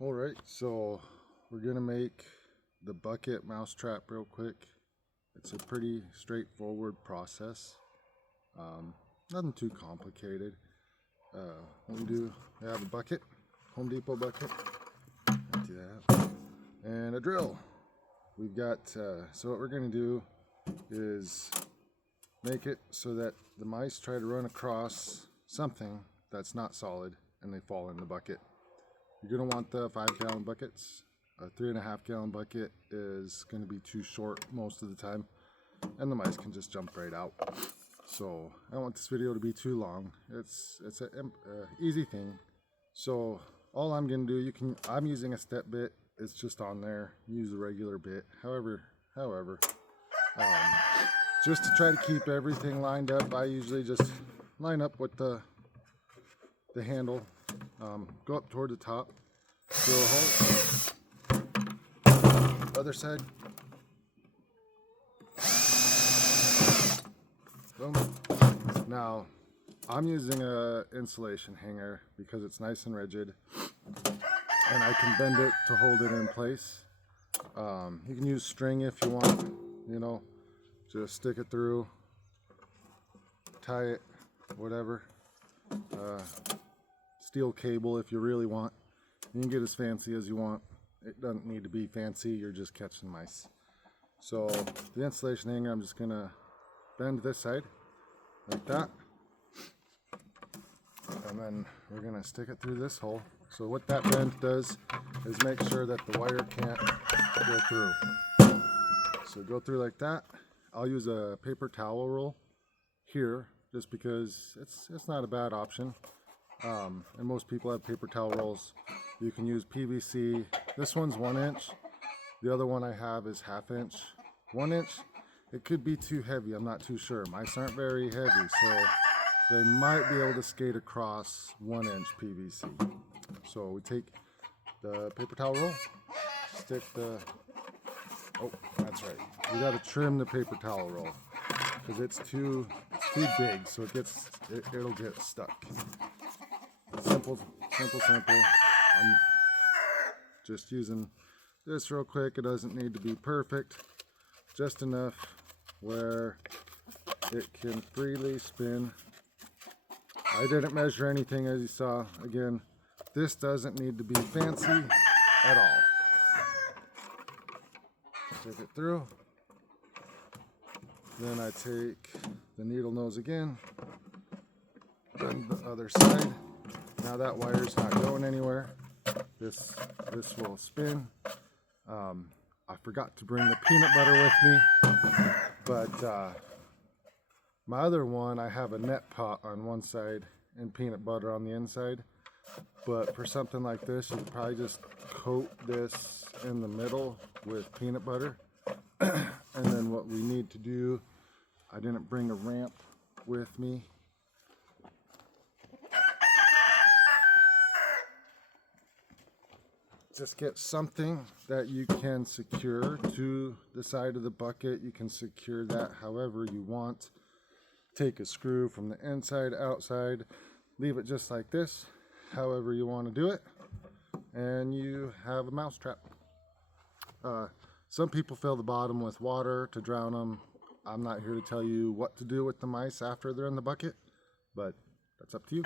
Alright, so we're gonna make the bucket mousetrap real quick. It's a pretty straightforward process. Nothing too complicated. What we do, we have a bucket, Home Depot bucket, empty that, and a drill. We've got, so what we're gonna do is make it so that the mice try to run across something that's not solid and they fall in the bucket. You're going to want the 5-gallon buckets. A 3.5-gallon bucket is going to be too short most of the time, and the mice can just jump right out. So I don't want this video to be too long. It's an easy thing. So all I'm going to do, I'm using a step bit. It's just on there. Use a regular bit. However, just to try to keep everything lined up, I usually just line up with the handle. Go up toward the top, drill a hole, other side, boom. Now I'm using a insulation hanger because it's nice and rigid and I can bend it to hold it in place. You can use string if you want, just stick it through, tie it, whatever. Steel cable if you really want. You can get as fancy as you want. It doesn't need to be fancy, you're just catching mice. So the insulation hanger, I'm just gonna bend this side like that, and then we're gonna stick it through this hole. So what that bend does is make sure that the wire can't go through. So go through like that. I'll use a paper towel roll here just because it's not a bad option. And most people have paper towel rolls. You can use PVC. This one's 1 inch. The other one I have is 1/2 inch. 1 inch, it could be too heavy. I'm not too sure. Mice aren't very heavy, so they might be able to skate across 1 inch PVC. So we take the paper towel roll, stick the, oh, that's right. We got to trim the paper towel roll because it's too big, so it'll get stuck. Simple. I'm just using this real quick. It doesn't need to be perfect, just enough where it can freely spin. I didn't measure anything, as you saw. Again, this doesn't need to be fancy at all. Stick it through. Then I take the needle nose again, bend the other side. Now that wire's not going anywhere. This will spin. I forgot to bring the peanut butter with me, but my other one, I have a net pot on one side and peanut butter on the inside. But for something like this, you could probably just coat this in the middle with peanut butter. And then what we need to do, I didn't bring a ramp with me. Just get something that you can secure to the side of the bucket. You can secure that however you want. Take a screw from the inside, outside, leave it just like this, however you want to do it, and you have a mouse trap. Some people fill the bottom with water to drown them. I'm not here to tell you what to do with the mice after they're in the bucket, but that's up to you.